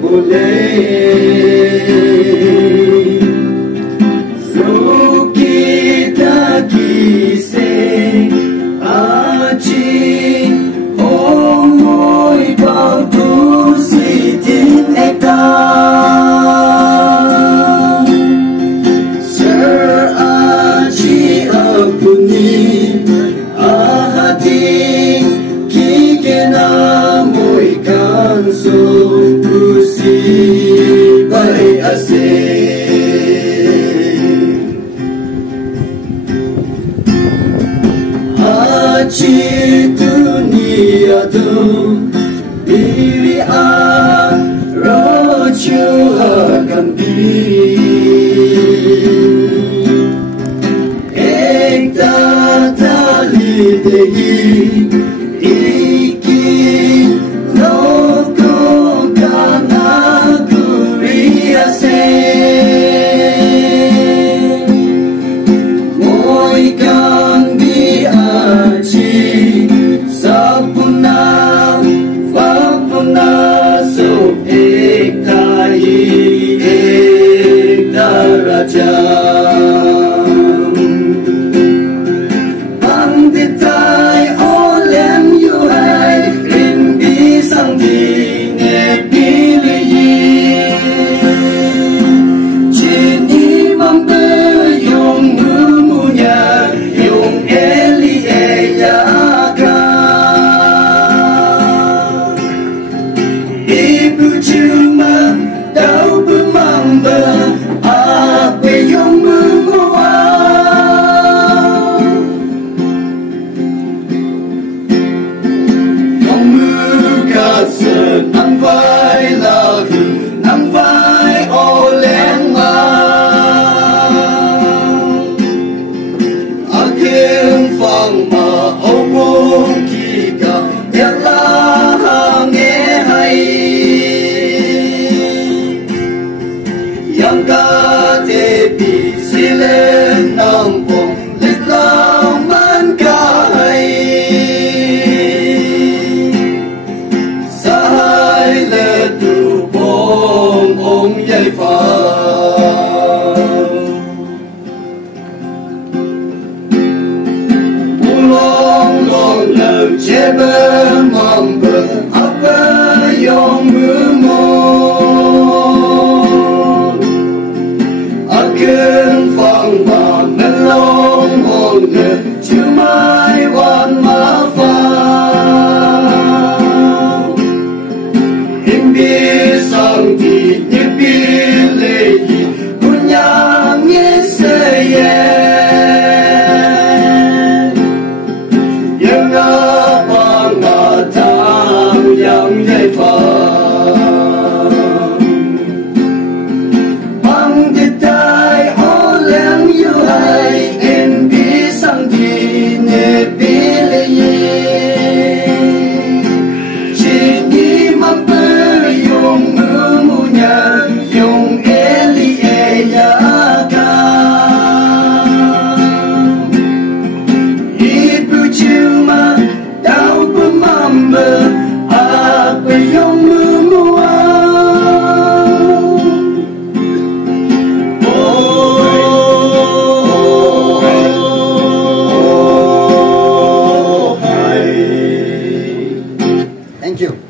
boleh. Dù kita kisah aci omoi batu sitin ekta ser aci apuni ahati kikena moi kanso kusi bai ase. Aci dunia tu diri roju akan di ekta tali dehi iki loko kana kuriase moi kan di sapuna vapuna so ekta raja panditai olem yu hai rinbi sangdi ne pilih chini mambe yung mumunya yung eli eya cuma tahu bermamba apa yang membuat yang muka senang vai lagu nang vai oleng akhir fang ma omong kita yang lahang yang kate silen nampong litlaman kahai sahai letu bong ong yai fa ulong long lau chebe mambe apa yang Akan phang ma melong hong ne chu mai wan ma fa im bi sang ti ni bi le yi punya nge se ye yang apa na tang yang ye fa Thank you.